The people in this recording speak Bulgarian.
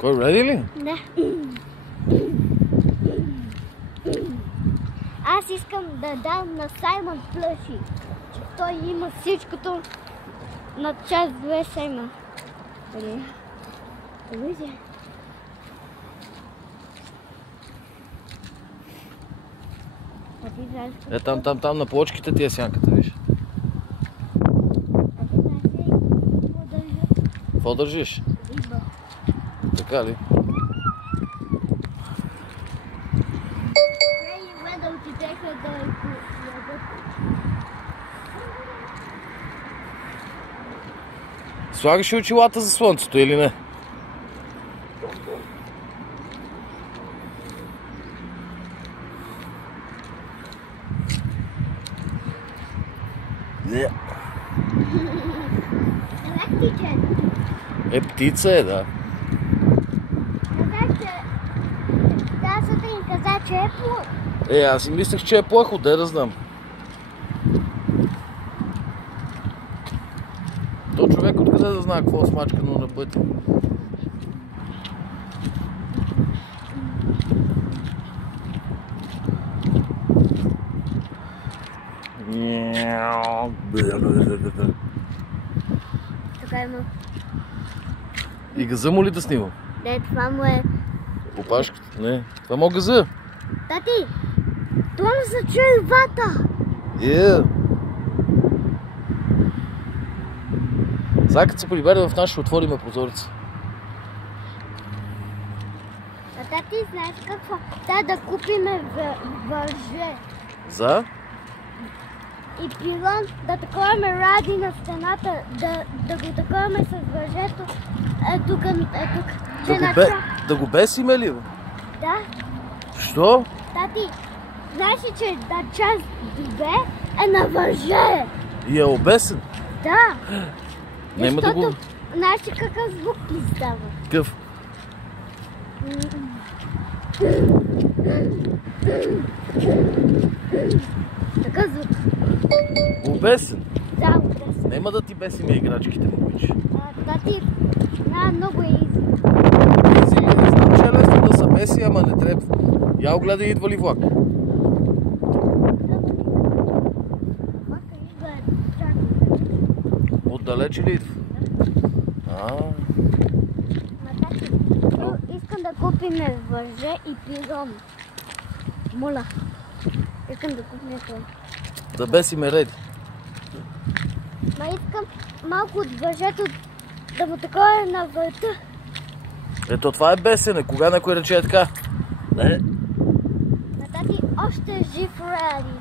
Кой, Реди ли? Не. Аз искам да дам на Саймън плъши. Той има всичкото на час 2 Саймън. Вижте. Там на плочките ти е сянката, виж. Какво държиш? Риба. Така ли? Да отидеха да ядат. Слагаш ли очилата за слънцето или не? Не. Електричен. Птица е, да. Казах, че... Тази сутрин каза, че е плод. Аз си мислех, че е плахо, де да знам. То човек откъде да знае какво е смачкано на пътя. Така има. И газа му ли да снимам? Не, това му е... Опашката? Не. Това му газа. Тати, това му се чуе вата. Сега като се прибере в нас, ще отвориме прозореца. А тати, знаеш какво? Трябва да купиме върже. За? И пилон, да таковаме ради на стената, да го таковаме с вържето. Тук. Да го бесиме ли? Да. Що? Тати, знаеш ли, че на час 2 е на върже? И е обесен? Да. Нема да го... Знаеш ли какъв звук издава? Какъв? Такъв звук. Обесен? Да, обесен. Нема да ти бесиме играчките, момиче. Тати, много е изи. Знам, че е лесно да са беси, ама не трябва. Я огледай, идва ли влак? Влака идва, чакай. Отдалече ли идва? Тати, искам да купим върже и пирон. Моля. Искам да купим това. Да бесиме Реди. Ма искам малко от вържето да му такова е на върта. Ето това е бесене. Кога някой рече е така? Не. На тати още е жив Реди.